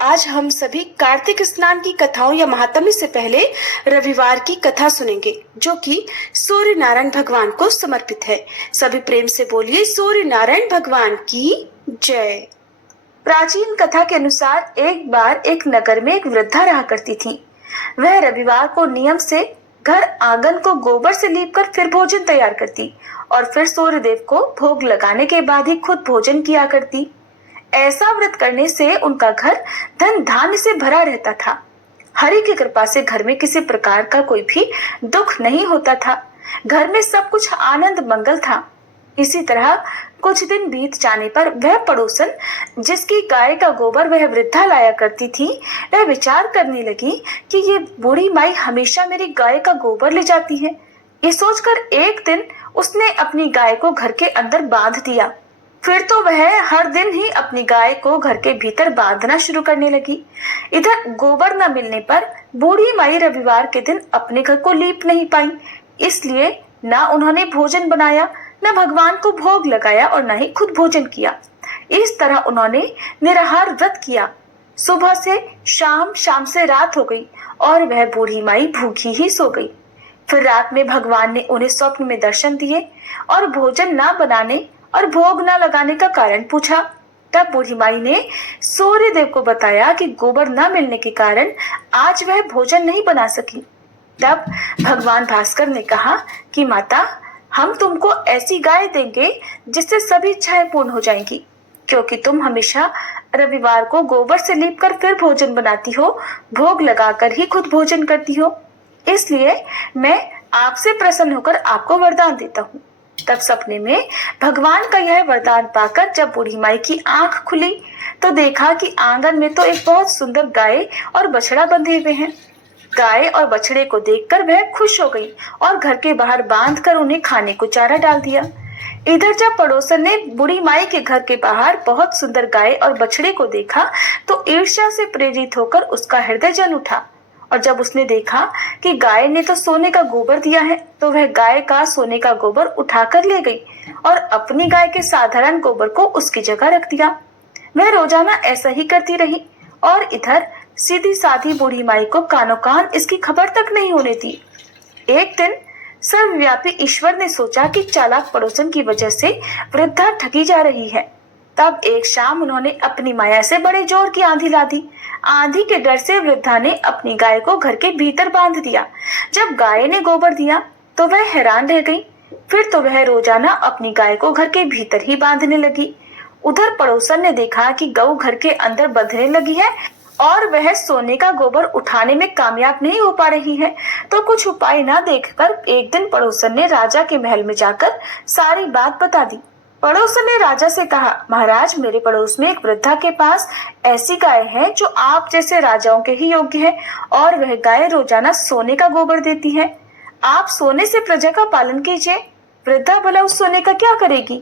आज हम सभी कार्तिक स्नान की कथाओं या महात्म्य से पहले रविवार की कथा सुनेंगे, जो कि सूर्य नारायण भगवान को समर्पित है। सभी प्रेम से बोलिए सूर्य नारायण भगवान की जय। प्राचीन कथा के अनुसार एक बार एक नगर में एक वृद्धा रहा करती थी। वह रविवार को नियम से घर आंगन को गोबर से लीपकर फिर भोजन तैयार करती और फिर सूर्य देव को भोग लगाने के बाद ही खुद भोजन किया करती। ऐसा व्रत करने से उनका घर धन धान्य से भरा रहता था। हरि की कृपा से घर में किसी प्रकार का कोई भी दुख नहीं होता था। घर में सब कुछ आनंद मंगल था। इसी तरह कुछ दिन बीत जाने पर वह पड़ोसन जिसकी गाय का गोबर वह वृद्धा लाया करती थी, वह विचार करने लगी कि ये बूढ़ी माई हमेशा मेरी गाय का गोबर ले जाती है। ये सोचकर एक दिन उसने अपनी गाय को घर के अंदर बांध दिया। फिर तो वह हर दिन ही अपनी गाय को घर के भीतर बांधना शुरू करने लगी। इधर गोबर न मिलने पर बूढ़ी माई रविवार के दिन अपने घर को लीप नहीं पाई, इसलिए न उन्होंने भोजन बनाया, न भगवान को भोग लगाया और न ही खुद भोजन किया। इस तरह उन्होंने निराहार व्रत किया। सुबह से शाम, शाम से रात हो गई और वह बूढ़ी माई भूखी ही सो गई। फिर रात में भगवान ने उन्हें स्वप्न में दर्शन दिए और भोजन न बनाने और भोग न लगाने का कारण पूछा। तब बूढ़ी माई ने सूर्य देव को बताया कि गोबर न मिलने के कारण आज वह भोजन नहीं बना सकी। तब भगवान भास्कर ने कहा कि माता, हम तुमको ऐसी गाय देंगे जिससे सभी इच्छाएं पूर्ण हो जाएंगी, क्योंकि तुम हमेशा रविवार को गोबर से लीपकर फिर भोजन बनाती हो, भोग लगाकर ही खुद भोजन करती हो। इसलिए मैं आपसे प्रसन्न होकर आपको वरदान देता हूँ। तब सपने में भगवान का यह वरदान पाकर जब बूढ़ी माई की आंख खुली तो देखा कि आंगन में तो एक बहुत सुंदर गाय और बछड़ा बंधे हुए हैं। गाय और बछड़े को देखकर वह खुश हो गई और घर के बाहर बांधकर उन्हें खाने को चारा डाल दिया। इधर जब पड़ोसन ने बूढ़ी माई के घर के बाहर बहुत सुंदर गाय और बछड़े को देखा तो ईर्ष्या से प्रेरित होकर उसका हृदय जल उठा। और जब उसने देखा कि गाय ने तो सोने का गोबर दिया है, तो वह गाय का सोने का गोबर उठाकर ले गई और अपनी गाय के साधारण गोबर को उसकी जगह रख दिया। वह रोजाना ऐसा ही करती रही और इधर सीधी साधी बूढ़ी माई को कानों कान इसकी खबर तक नहीं होने दी। एक दिन सर्वव्यापी ईश्वर ने सोचा कि चालाक पड़ोसन की वजह से वृद्धा ठगी जा रही है। तब एक शाम उन्होंने अपनी माया से बड़े जोर की आंधी ला दी। आंधी के डर से वृद्धा ने अपनी गाय को घर के भीतर बांध दिया। जब गाय ने गोबर दिया तो वह हैरान रह गई। फिर तो वह रोजाना अपनी गाय को घर के भीतर ही बांधने लगी। उधर पड़ोसन ने देखा कि गऊ घर के अंदर बंधने लगी है और वह सोने का गोबर उठाने में कामयाब नहीं हो पा रही है, तो कुछ उपाय न देखकर एक दिन पड़ोसन ने राजा के महल में जाकर सारी बात बता दी। पड़ोसन ने राजा से कहा, महाराज, मेरे पड़ोस में एक वृद्धा के पास ऐसी गाय है जो आप जैसे राजाओं के ही योग्य है और वह गाय रोजाना सोने का गोबर देती है। आप सोने से प्रजा का पालन कीजिए। वृद्धा भला उस सोने का क्या करेगी?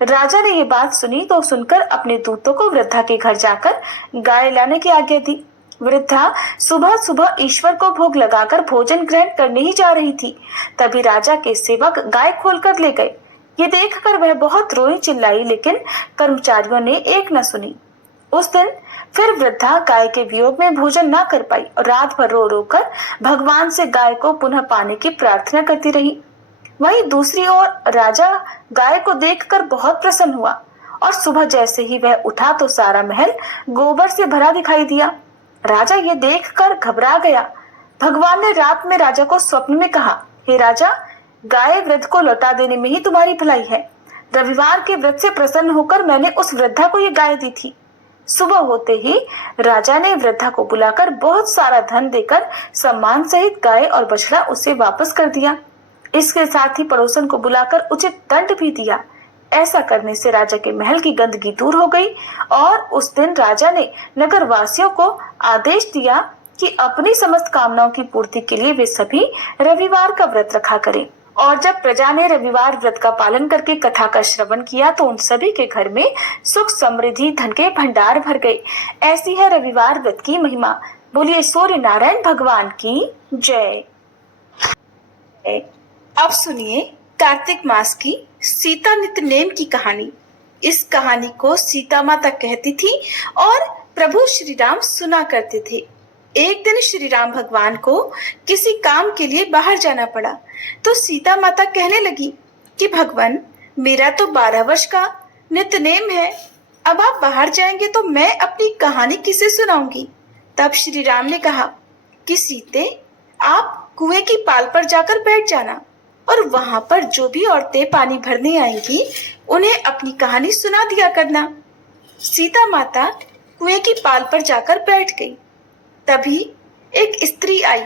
राजा ने ये बात सुनी तो सुनकर अपने दूतों को वृद्धा के घर जाकर गाय लाने की आज्ञा दी। वृद्धा सुबह सुबह ईश्वर को भोग लगाकर भोजन ग्रहण करने ही जा रही थी। तभी राजा के सेवक गाय खोलकर ले गए। ये देखकर वह बहुत रोई चिल्लाई, लेकिन कर्मचारियों ने एक न सुनी। उस दिन फिर वृद्धा गाय के वियोग में भोजन न कर पाई और रात भर रो रो कर भगवान से गाय को पुनः पाने की प्रार्थना करती रही। वहीं दूसरी ओर राजा गाय को देखकर बहुत प्रसन्न हुआ और सुबह जैसे ही वह उठा तो सारा महल गोबर से भरा दिखाई दिया। राजा ये देखकर घबरा गया। भगवान ने रात में राजा को स्वप्न में कहा, हे राजा, गाय वृद्ध को लौटा देने में ही तुम्हारी भलाई है। रविवार के व्रत से प्रसन्न होकर मैंने उस वृद्धा को ये गाय दी थी। सुबह होते ही राजा ने वृद्धा को बुलाकर बहुत सारा धन देकर सम्मान सहित गाय और बछड़ा उसे वापस कर दिया। इसके साथ ही पड़ोसन को बुलाकर उचित दंड भी दिया। ऐसा करने से राजा के महल की गंदगी दूर हो गई और उस दिन राजा ने नगर वासियों को आदेश दिया कि अपनी समस्त कामनाओं की पूर्ति के लिए वे सभी रविवार का व्रत रखा करें। और जब प्रजा ने रविवार व्रत का पालन करके कथा का श्रवण किया तो उन सभी के घर में सुख समृद्धि धन के भंडार भर गए। ऐसी है रविवार व्रत की महिमा। बोलिए सूर्य नारायण भगवान की जय। अब सुनिए कार्तिक मास की सीता नित्य नेम की कहानी। इस कहानी को सीता माता कहती थी और प्रभु श्री राम सुना करते थे। एक दिन श्री राम भगवान को किसी काम के लिए बाहर जाना पड़ा, तो सीता माता कहने लगी कि भगवान, मेरा तो 12 वर्ष का नित्यनेम है, अब आप बाहर जाएंगे तो मैं अपनी कहानी किसे सुनाऊंगी। तब श्री राम ने कहा कि सीते, आप कुएं की पाल पर जाकर बैठ जाना और वहां पर जो भी औरतें पानी भरने आएंगी उन्हें अपनी कहानी सुना दिया करना। सीता माता कुएं की पाल पर जाकर बैठ गई। तभी एक स्त्री आई।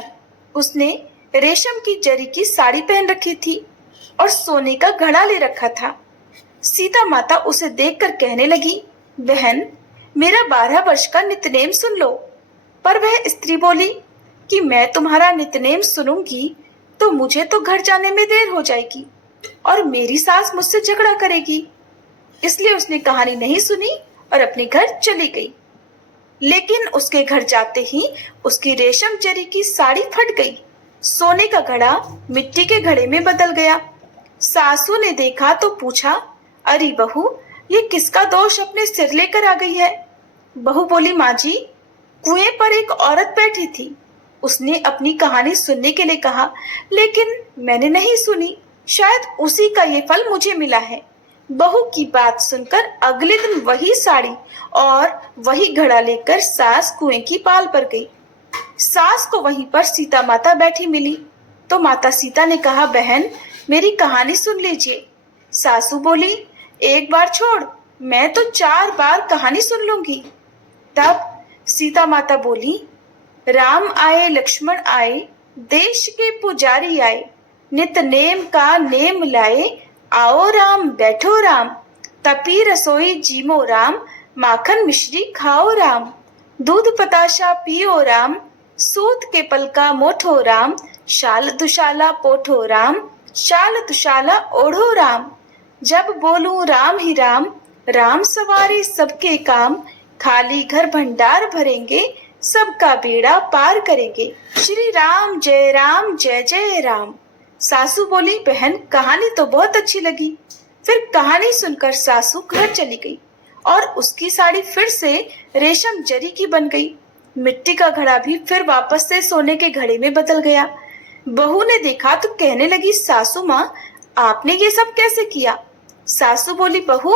उसने रेशम की जरी की साड़ी पहन रखी थी और सोने का घड़ा ले रखा था। सीता माता उसे देखकर कहने लगी, बहन, मेरा 12 वर्ष का नित्यनेम सुन लो। पर वह स्त्री बोली कि मैं तुम्हारा नित्यनेम सुनूंगी तो मुझे तो घर जाने में देर हो जाएगी और मेरी सास मुझसे झगड़ा करेगी। इसलिए उसने कहानी नहीं सुनी और अपने घर चली गई। लेकिन उसके घर जाते ही उसकी रेशम जरी की साड़ी फट गई। सोने का घड़ा मिट्टी के घड़े में बदल गया। सासू ने देखा तो पूछा, अरे बहू, ये किसका दोष अपने सिर लेकर आ गई है। बहू बोली, माँ जी, कुएं पर एक औरत बैठी थी। उसने अपनी कहानी सुनने के लिए कहा, लेकिन मैंने नहीं सुनी। शायद उसी का ये फल मुझे मिला है। बहू की बात सुनकर अगले दिन वही साड़ी और वही घड़ा लेकर सास कुएं की पाल पर गई। सास को वहीं पर सीता माता बैठी मिली तो माता सीता ने कहा, बहन, मेरी कहानी सुन लीजिए। सासू बोली, एक बार छोड़, मैं तो 4 बार कहानी सुन लूंगी। तब सीता माता बोली, राम आए लक्ष्मण आए, देश के पुजारी आए, नित नेम का नेम लाए, आओ राम बैठो राम, तपी रसोई जीमो राम, माखन मिश्री खाओ राम, दूध पताशा पियो राम, सूत के पलका मोठो राम, शाल दुशाला पोठो राम, शाल दुशाला ओढ़ो राम। जब बोलूं राम ही राम, राम सवारे सबके काम, खाली घर भंडार भरेंगे, सबका बेड़ा पार करेंगे। श्री राम जय जय राम। सासू बोली, बहन, कहानी तो बहुत अच्छी लगी। फिर कहानी सुनकर सासू घर चली गई और उसकी साड़ी फिर से रेशम जरी की बन गई। मिट्टी का घड़ा भी फिर वापस से सोने के घड़े में बदल गया। बहू ने देखा तो कहने लगी, सासू माँ, आपने ये सब कैसे किया। सासू बोली, बहू,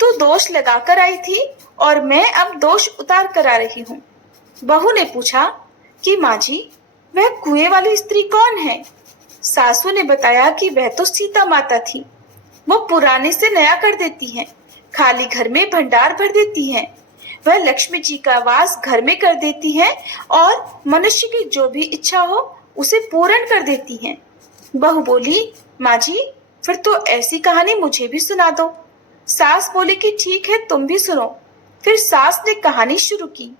तू दोष लगाकर आई थी और मैं अब दोष उतार कर आ रही हूँ। बहू ने पूछा कि माँ जी, वह कुएं वाली स्त्री कौन है। सासू ने बताया कि वह तो सीता माता थी। वो पुराने से नया कर देती हैं, खाली घर में भंडार भर देती हैं। वह लक्ष्मी जी का वास घर में कर देती हैं और मनुष्य की जो भी इच्छा हो उसे पूर्ण कर देती हैं। बहू बोली, माँ जी, फिर तो ऐसी कहानी मुझे भी सुना दो। सास बोली कि ठीक है, तुम भी सुनो। फिर सास ने कहानी शुरू की।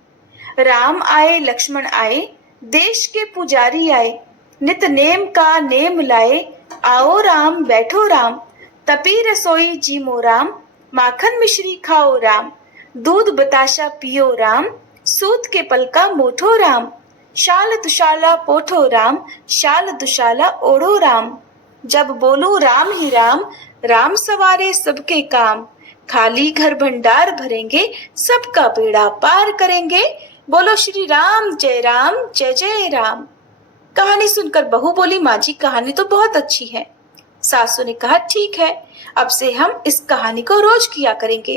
राम आए लक्ष्मण आए, देश के पुजारी आए, नित नेम का नेम लाए, आओ राम बैठो राम, तपी रसोई जीमो राम, माखन मिश्री खाओ राम, दूध बताशा पियो राम, सूत के पलका मोठो राम, शाल दुशाला पोठो राम, शाल दुशाला ओढ़ो राम। जब बोलूं राम ही राम, राम सवारे सबके काम, खाली घर भंडार भरेंगे, सबका बेड़ा पार करेंगे। बोलो श्री राम जय जय राम। कहानी सुनकर बहू बोली, माँ जी, कहानी तो बहुत अच्छी है। सासू ने कहा, ठीक है, अब से हम इस कहानी को रोज किया करेंगे।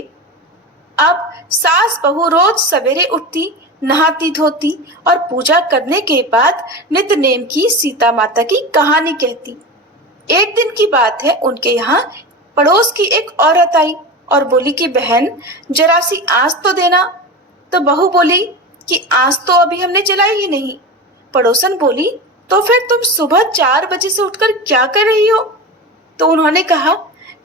अब सास बहू रोज सवेरे उठती, नहाती धोती और पूजा करने के बाद नित नेम की सीता माता की कहानी कहती। एक दिन की बात है, उनके यहाँ पड़ोस की एक औरत आई और बोली कि बहन, जरा सी आंच तो देना। तो बहू बोली कि आंच तो अभी हमने जलाई ही नहीं। पड़ोसन बोली, तो फिर तुम सुबह 4 बजे से उठकर क्या कर रही हो। तो उन्होंने कहा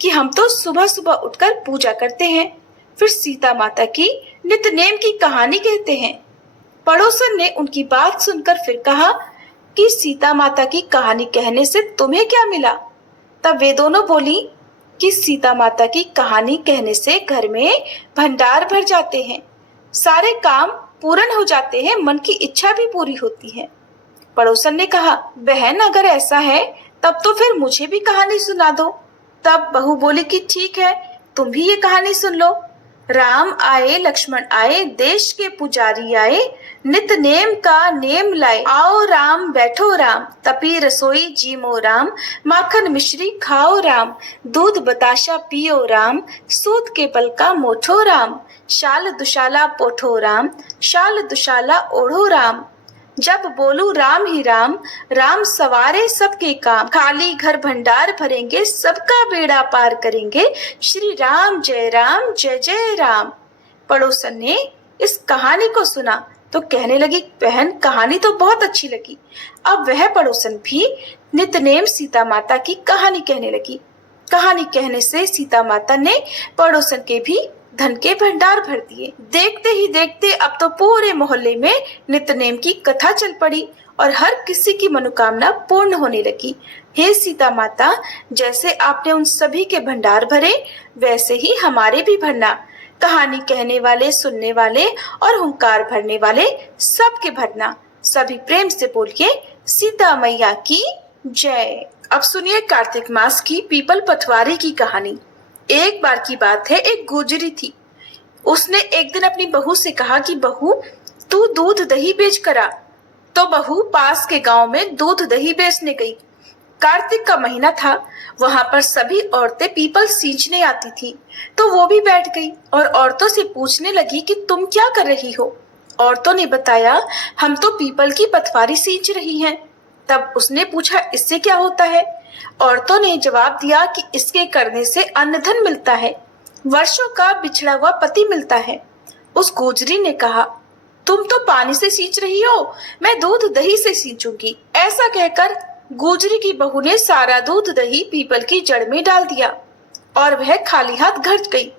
कि हम तो सुबह सुबह उठकर पूजा करते हैं, फिर सीता माता की नित्यनेम की कहानी कहते हैं। पड़ोसन ने उनकी बात सुनकर फिर कहा कि सीता माता की कहानी कहने से तुम्हें क्या मिला। तब वे दोनों बोली कि सीता माता की कहानी कहने से घर में भंडार भर जाते हैं, सारे काम पूर्ण हो जाते हैं, मन की इच्छा भी पूरी होती है। पड़ोसन ने कहा, बहन, अगर ऐसा है तब तो फिर मुझे भी कहानी सुना दो। तब बहू बोली कि ठीक है, तुम भी ये कहानी सुन लो। राम आए लक्ष्मण आए देश के पुजारी आए, नित नेम का नेम लाए। आओ राम बैठो राम, तपी रसोई जीमो राम, माखन मिश्री खाओ राम, दूध बताशा पियो राम, सूत के पल का मोठो राम, शाल दुशाला पोठो राम, शाल दुशाला ओढ़ो राम। जब बोलू राम ही राम, राम सवारे सबके काम, खाली घर भंडार भरेंगे, सबका बेड़ा पार करेंगे, श्री राम जय जय राम। पड़ोसन ने इस कहानी को सुना तो कहने लगी, बहन कहानी तो बहुत अच्छी लगी। अब वह पड़ोसन भी नितनेम सीता माता की कहानी कहने लगी। कहानी कहने से सीता माता ने पड़ोसन के भी धन के भंडार भर दिए। देखते ही देखते अब तो पूरे मोहल्ले में नितनेम की कथा चल पड़ी और हर किसी की मनोकामना पूर्ण होने लगी। हे सीता माता, जैसे आपने उन सभी के भंडार भरे, वैसे ही हमारे भी भरना। कहानी कहने वाले, सुनने वाले और हुंकार भरने वाले सबके भरना। सभी प्रेम से बोलिए सीता मैया की जय। अब सुनिए कार्तिक मास की पीपल पटवारी की कहानी। एक बार की बात है, एक गुजरी थी। उसने एक दिन अपनी बहू से कहा कि बहू तू दूध दही बेच कर आ। तो बहू पास के गांव में दूध दही बेचने गई। कार्तिक का महीना था, वहां पर सभी औरतें पीपल सींचने आती थी, तो वो भी बैठ गई और औरतों से पूछने लगी कि तुम क्या कर रही हो। औरतों ने बताया, हम तो पीपल की पटवारी सींच रही हैं। तब उसने पूछा, इससे क्या होता है। औरतों ने जवाब दिया कि इसके करने से अन्न धन मिलता है, वर्षों का बिछड़ा हुआ पति मिलता है। उस गुजरी ने कहा, तुम तो पानी से सींच रही हो, मैं दूध दही से सींचूंगी। ऐसा कहकर गुजरी की बहू ने सारा दूध दही पीपल की जड़ में डाल दिया और वह खाली हाथ घर गई।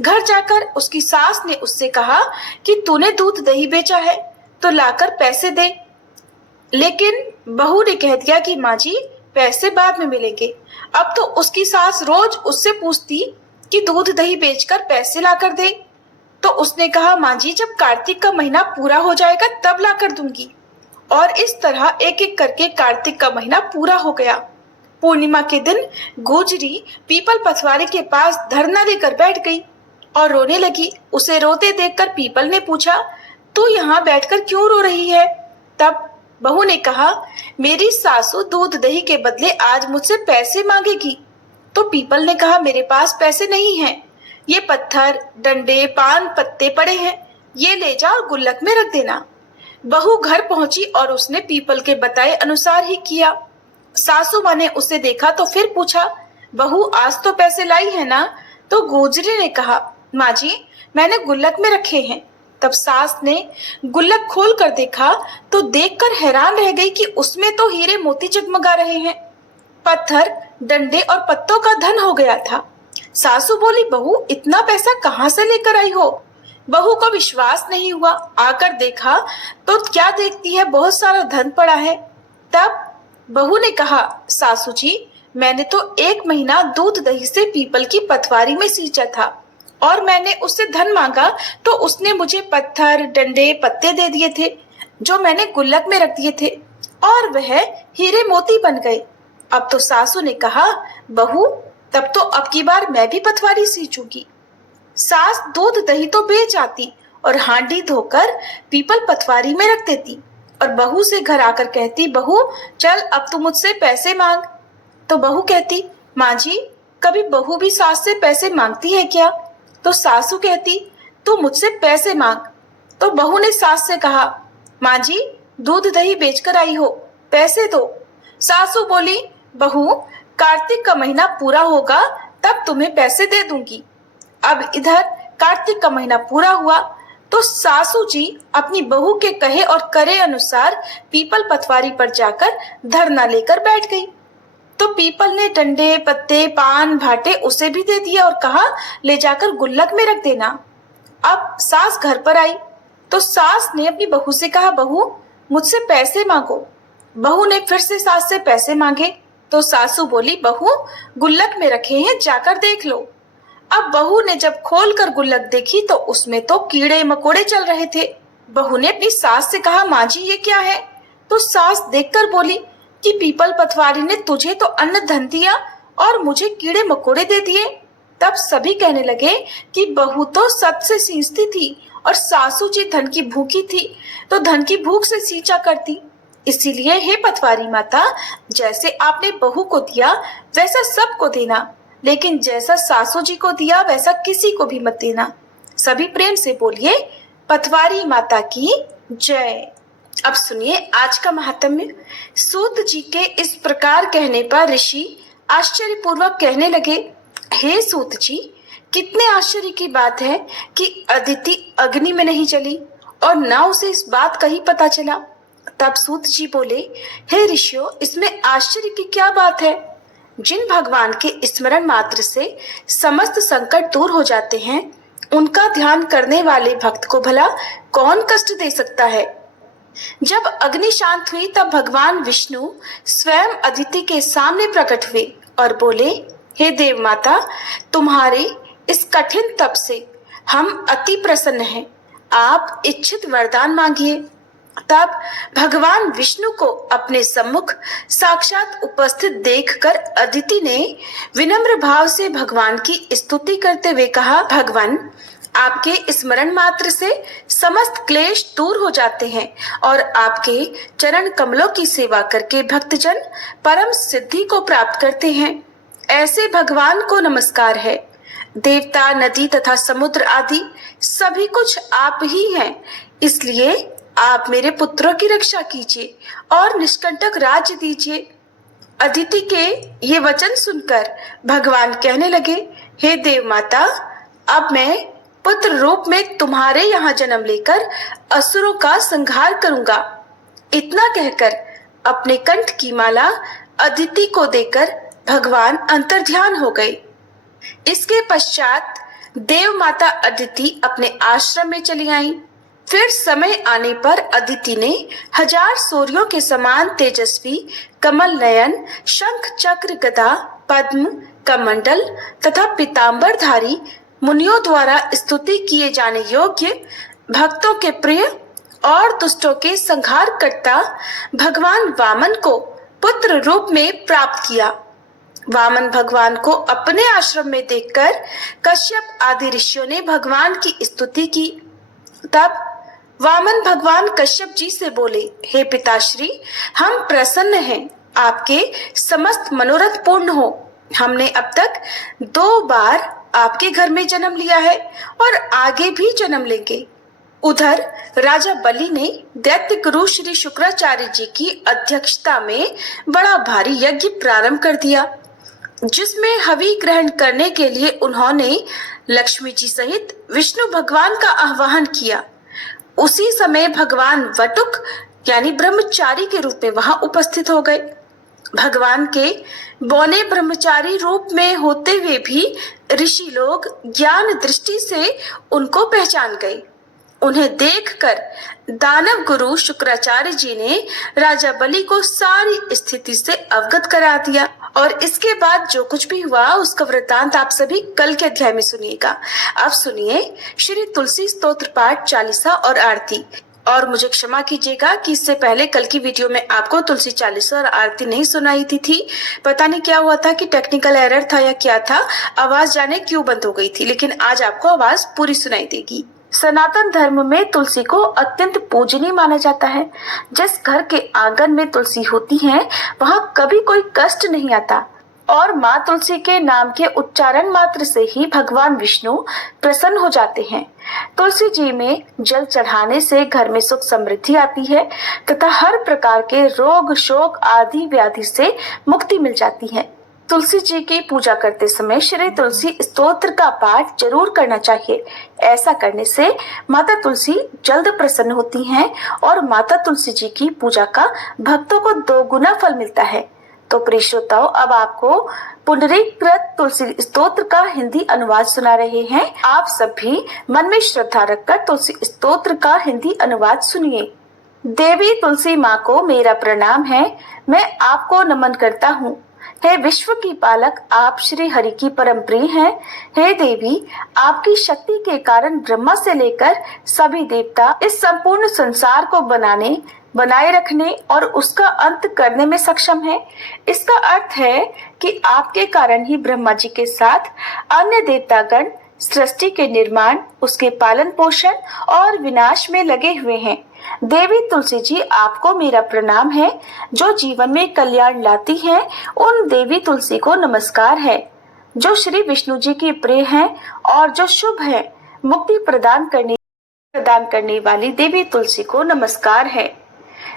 घर जाकर उसकी सास ने उससे कहा कि तूने दूध दही बेचा है तो लाकर पैसे दे। लेकिन बहू ने कह दिया कि माँ जी पैसे बाद में मिलेंगे। अब तो उसकी सास रोज उससे पूछती कि दूध दही बेचकर पैसे लाकर दे। तो उसने कहा, माँ जी जब कार्तिक का महीना पूरा हो जाएगा तब लाकर दूंगी। और इस तरह एक एक करके कार्तिक का महीना पूरा हो गया। पूर्णिमा के दिन गुजरी पीपल पटवारी के पास धरना देकर बैठ गई और रोने लगी। उसे रोते देखकर पीपल ने पूछा, तू यहाँ बैठकर क्यों रो रही है। तब बहू ने कहा, मेरी सासू दूध दही के बदले आज मुझसे पैसे मांगेगी। तो पीपल ने कहा, मेरे पास पैसे नहीं हैं, ये पत्थर डंडे पान पत्ते पड़े हैं, ये ले जा और गुल्लक में रख देना। बहू घर पहुंची और उसने पीपल के बताए अनुसार ही किया। सासू माँ ने उसे देखा तो फिर पूछा, बहू आज तो पैसे लाई है ना। तो गुजरी ने कहा, माँ जी मैंने गुल्लक में रखे हैं। तब सास ने गुल्लक खोल कर देखा तो देखकर हैरान रह गई कि उसमें तो हीरे मोती जगमगा रहे हैं। पत्थर डंडे और पत्तों का धन हो गया था। सासू बोली, बहू इतना पैसा कहाँ से लेकर आई हो। बहू को विश्वास नहीं हुआ। आकर देखा तो क्या देखती है, बहुत सारा धन पड़ा है। तब बहू ने कहा, सासू जी मैंने तो एक महीना दूध दही से पीपल की पटवारी में सींचा था और मैंने उससे धन मांगा तो उसने मुझे पत्थर डंडे पत्ते दे दिए थे जो मैंने गुल्लक में रख दिए थे और वह हीरे मोती बन गए। अब तो सासू ने कहा, बहू तब तो अब की बार मैं भी पटवारी सींचूंगी। सास दूध दही तो बेच आती और हांडी धोकर पीपल पटवारी में रख देती और बहू से घर आकर कहती, बहू चल अब तू मुझसे पैसे मांग। तो बहू कहती, माँ जी कभी बहू भी सास से पैसे मांगती है क्या। तो सासू कहती, तू मुझसे पैसे मांग। तो बहू ने सास से कहा, माँ जी दूध दही बेचकर आई हो, पैसे दो। सासू बोली, बहू कार्तिक का महीना पूरा होगा तब तुम्हें पैसे दे दूंगी। अब इधर कार्तिक का महीना पूरा हुआ तो सासू जी अपनी बहू के कहे और करे अनुसार पीपल पटवारी पर जाकर धरना लेकर बैठ गई। तो पीपल ने डंडे पत्ते पान भाटे उसे भी दे दिया और कहा, ले जाकर गुल्लक में रख देना। अब सास घर पर आई तो सास ने अपनी बहू से कहा, बहू मुझसे पैसे मांगो। बहू ने फिर से सास से पैसे मांगे तो सासू बोली, बहू गुल्लक में रखे हैं जाकर देख लो। अब बहू ने जब खोलकर गुल्लक देखी तो उसमें तो कीड़े मकोड़े चल रहे थे। बहू ने अपनी सास से कहा, माँ जी ये क्या है। तो सास देखकर बोली कि पीपल पटवारी ने तुझे तो अन्न धन दिया और मुझे कीड़े मकोड़े दे दिए। तब सभी कहने लगे कि बहू तो सत से सींचती थी और सासू जी धन की भूखी थी तो धन की भूख से सींचा करती। इसीलिए हे पटवारी माता, जैसे आपने बहू को दिया वैसा सबको देना, लेकिन जैसा सासू जी को दिया वैसा किसी को भी मत देना। सभी प्रेम से बोलिए पटवारी माता की जय। अब सुनिए आज का महात्म्य। सूत जी के इस प्रकार कहने पर ऋषि आश्चर्यपूर्वक कहने लगे, हे सूत जी, कितने आश्चर्य की बात है कि अदिति अग्नि में नहीं जली और न उसे इस बात का ही पता चला। तब सूत जी बोले, हे ऋषियों, इसमें आश्चर्य की क्या बात है? जिन भगवान के स्मरण मात्र से समस्त संकट दूर हो जाते हैं, उनका ध्यान करने वाले भक्त को भला कौन कष्ट दे सकता है? जब अग्नि शांत हुई तब भगवान विष्णु स्वयं अदिति के सामने प्रकट हुए और बोले, हे देव माता, तुम्हारे इस कठिन तप से हम अति प्रसन्न हैं। आप इच्छित वरदान मांगिए। तब भगवान विष्णु को अपने सम्मुख साक्षात उपस्थित देखकर अदिति ने विनम्र भाव से भगवान की स्तुति करते हुए कहा, भगवान, आपके स्मरण मात्र से समस्त क्लेश दूर हो जाते हैं और आपके चरण कमलों की सेवा करके भक्तजन परम सिद्धि को प्राप्त करते हैं। ऐसे भगवान को नमस्कार है। देवता, नदी तथा समुद्र आदि सभी कुछ आप ही हैं, इसलिए आप मेरे पुत्रों की रक्षा कीजिए और निष्कंटक राज्य दीजिए। अदिति के ये वचन सुनकर भगवान कहने लगे, हे देव माता, अब मैं पुत्र रूप में तुम्हारे यहाँ जन्म लेकर असुरों का संहार करूंगा। इतना कहकर अपने कंठ की माला अदिति को देकर भगवान अंतर्ध्यान हो गए। इसके पश्चात देव माता अदिति अपने आश्रम में चली आई। फिर समय आने पर अदिति ने 1000 सूर्यों के समान तेजस्वी कमल नयन, शंख चक्र गदा पद्म कमंडल तथा पीतांबरधारी मुनियों द्वारा स्तुति किए जाने योग्य, भक्तों के प्रिय और दुष्टों के संहार करता भगवान वामन को पुत्र रूप में प्राप्त किया। वामन भगवान को अपने आश्रम में देखकर कश्यप आदि ऋषियों ने भगवान की स्तुति की। तब वामन भगवान कश्यप जी से बोले, हे पिताश्री, हम प्रसन्न हैं, आपके समस्त मनोरथ पूर्ण हो। हमने अब तक 2 बार आपके घर में जन्म लिया है और आगे भी जन्म लेंगे। उधर राजा बलि ने दैत्य गुरु श्री शुक्राचार्य जी की अध्यक्षता में बड़ा भारी यज्ञ प्रारंभ कर दिया, जिसमें हवि ग्रहण करने के लिए उन्होंने लक्ष्मी जी सहित विष्णु भगवान का आह्वान किया। उसी समय भगवान वटुक यानी ब्रह्मचारी के रूप में वहां उपस्थित हो गए। भगवान के बौने ब्रह्मचारी रूप में होते हुए भी ऋषि लोग ज्ञान दृष्टि से उनको पहचान गए। उन्हें देखकर दानव गुरु शुक्राचार्य जी ने राजा बलि को सारी स्थिति से अवगत करा दिया और इसके बाद जो कुछ भी हुआ उसका वृत्तांत आप सभी कल के अध्याय में सुनिएगा। अब सुनिए श्री तुलसी स्तोत्र पाठ, चालीसा और आरती। और मुझे क्षमा कीजिएगा कि इससे पहले कल की वीडियो में आपको तुलसी चालीसा और आरती नहीं सुनाई थी। पता नहीं क्या हुआ था कि टेक्निकल एरर था या क्या था, आवाज जाने क्यों बंद हो गई थी, लेकिन आज आपको आवाज पूरी सुनाई देगी। सनातन धर्म में तुलसी को अत्यंत पूजनीय माना जाता है। जिस घर के आंगन में तुलसी होती है वहां कभी कोई कष्ट नहीं आता और माँ तुलसी के नाम के उच्चारण मात्र से ही भगवान विष्णु प्रसन्न हो जाते हैं। तुलसी जी में जल चढ़ाने से घर में सुख समृद्धि आती है तथा हर प्रकार के रोग शोक आदि व्याधि से मुक्ति मिल जाती है। तुलसी जी की पूजा करते समय श्री तुलसी स्तोत्र का पाठ जरूर करना चाहिए। ऐसा करने से माता तुलसी जल्द प्रसन्न होती हैं और माता तुलसी जी की पूजा का भक्तों को 2 गुना फल मिलता है। तो प्रिय श्रोताओ, अब आपको पुनरीकृत तुलसी स्तोत्र का हिंदी अनुवाद सुना रहे हैं। आप सब भी मन में श्रद्धा रखकर तुलसी स्तोत्र का हिंदी अनुवाद सुनिए। देवी तुलसी माँ को मेरा प्रणाम है, मैं आपको नमन करता हूँ। हे विश्व की पालक, आप श्री हरि की परम प्रिय हैं। हे देवी, आपकी शक्ति के कारण ब्रह्मा से लेकर सभी देवता इस संपूर्ण संसार को बनाए रखने और उसका अंत करने में सक्षम है। इसका अर्थ है कि आपके कारण ही ब्रह्मा जी के साथ अन्य देवतागण सृष्टि के निर्माण, उसके पालन पोषण और विनाश में लगे हुए हैं। देवी तुलसी जी, आपको मेरा प्रणाम है। जो जीवन में कल्याण लाती हैं, उन देवी तुलसी को नमस्कार है। जो श्री विष्णु जी की प्रिय हैं और जो शुभ है, मुक्ति प्रदान करने वाली देवी तुलसी को नमस्कार है।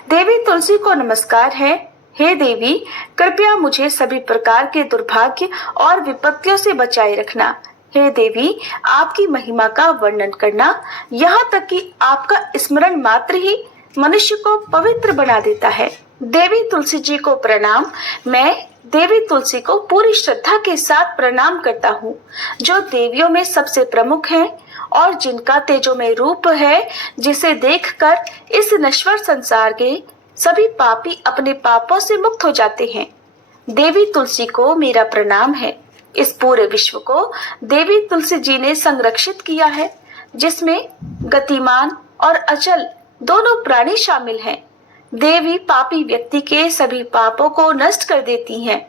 देवी तुलसी को नमस्कार है। हे देवी, कृपया मुझे सभी प्रकार के दुर्भाग्य और विपत्तियों से बचाए रखना। हे देवी, आपकी महिमा का वर्णन करना, यहाँ तक कि आपका स्मरण मात्र ही मनुष्य को पवित्र बना देता है। देवी तुलसी जी को प्रणाम। मैं देवी तुलसी को पूरी श्रद्धा के साथ प्रणाम करता हूँ, जो देवियों में सबसे प्रमुख है और जिनका तेजोमय रूप है, जिसे देखकर इस नश्वर संसार के सभी पापी अपने पापों से मुक्त हो जाते हैं। देवी तुलसी को मेरा प्रणाम है। इस पूरे विश्व को देवी तुलसी जी ने संरक्षित किया है, जिसमें गतिमान और अचल दोनों प्राणी शामिल हैं। देवी पापी व्यक्ति के सभी पापों को नष्ट कर देती हैं।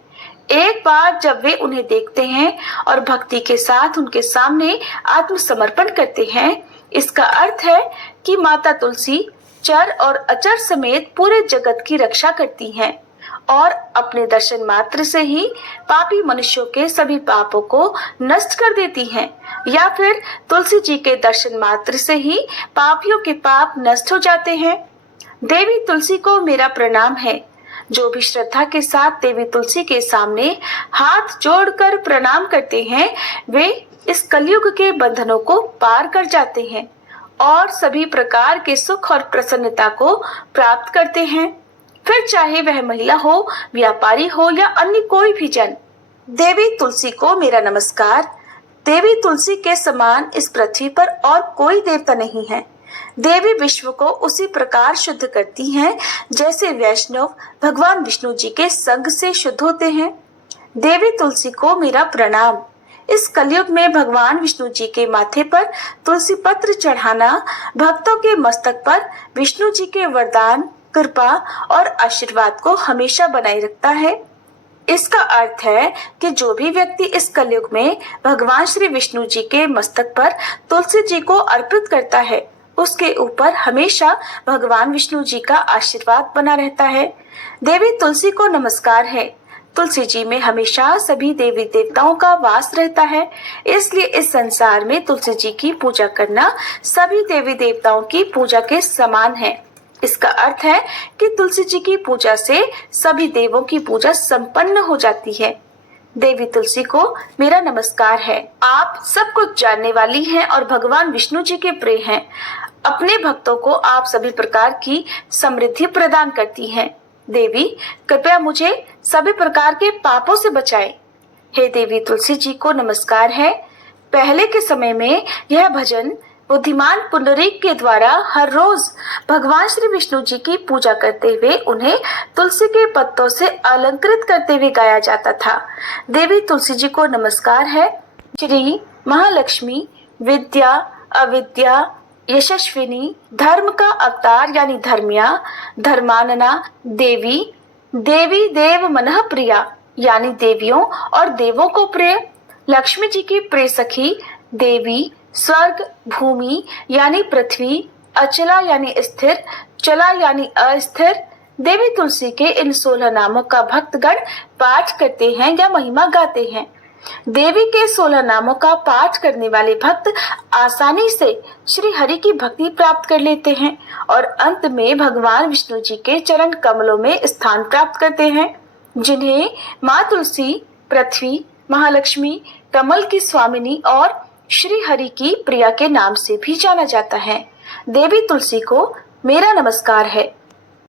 एक बार जब वे उन्हें देखते हैं और भक्ति के साथ उनके सामने आत्मसमर्पण करते हैं, इसका अर्थ है कि माता तुलसी चर और अचर समेत पूरे जगत की रक्षा करती हैं और अपने दर्शन मात्र से ही पापी मनुष्यों के सभी पापों को नष्ट कर देती हैं, या फिर तुलसी जी के दर्शन मात्र से ही पापियों के पाप नष्ट हो जाते हैं। देवी तुलसी को मेरा प्रणाम है। जो भी श्रद्धा के साथ देवी तुलसी के सामने हाथ जोड़कर प्रणाम करते हैं, वे इस कलयुग के बंधनों को पार कर जाते हैं और सभी प्रकार के सुख और प्रसन्नता को प्राप्त करते हैं, फिर चाहे वह महिला हो, व्यापारी हो या अन्य कोई भी जन। देवी तुलसी को मेरा नमस्कार। देवी तुलसी के समान इस पृथ्वी पर और कोई देवता नहीं है। देवी विश्व को उसी प्रकार शुद्ध करती हैं जैसे वैष्णव भगवान विष्णु जी के संग से शुद्ध होते हैं। देवी तुलसी को मेरा प्रणाम। इस कलयुग में भगवान विष्णु जी के माथे पर तुलसी पत्र चढ़ाना भक्तों के मस्तक पर विष्णु जी के वरदान, कृपा और आशीर्वाद को हमेशा बनाए रखता है। इसका अर्थ है कि जो भी व्यक्ति इस कलयुग में भगवान श्री विष्णु जी के मस्तक पर तुलसी जी को अर्पित करता है, उसके ऊपर हमेशा भगवान विष्णु जी का आशीर्वाद बना रहता है। देवी तुलसी को नमस्कार है। तुलसी जी में हमेशा सभी देवी देवताओं का वास रहता है, इसलिए इस संसार में तुलसी जी की पूजा करना सभी देवी देवताओं की पूजा के समान है। इसका अर्थ है कि तुलसी जी की पूजा से सभी देवों की पूजा संपन्न हो जाती है। देवी तुलसी को मेरा नमस्कार है। आप सब कुछ जानने वाली हैं और भगवान विष्णु जी के प्रिय हैं। अपने भक्तों को आप सभी प्रकार की समृद्धि प्रदान करती हैं। देवी, कृपया मुझे सभी प्रकार के पापों से बचाएं। हे देवी तुलसी जी को नमस्कार है। पहले के समय में यह भजन बुद्धिमान पुंडरीक के द्वारा हर रोज भगवान श्री विष्णु जी की पूजा करते हुए उन्हें तुलसी के पत्तों से अलंकृत करते हुए गाया जाता था। देवी तुलसी जी को नमस्कार है। श्री महालक्ष्मी, विद्या, अविद्या, यशस्विनी, धर्म का अवतार यानी धर्मिया, धर्मानना देवी, देवी देव मनः प्रिया यानी देवियों और देवों को प्रिय, लक्ष्मी जी की प्रिय सखी देवी, स्वर्ग, भूमि यानी पृथ्वी, अचला यानी स्थिर, चला यानी अस्थिर। देवी तुलसी के इन 16 नामों का भक्तगण पाठ करते हैं या महिमा गाते हैं। देवी के 16 नामों का पाठ करने वाले भक्त आसानी से श्री हरि की भक्ति प्राप्त कर लेते हैं और अंत में भगवान विष्णु जी के चरण कमलों में स्थान प्राप्त करते हैं, जिन्हें माँ तुलसी, पृथ्वी, महालक्ष्मी, कमल की स्वामिनी और श्री हरि की प्रिया के नाम से भी जाना जाता है। देवी तुलसी को मेरा नमस्कार है।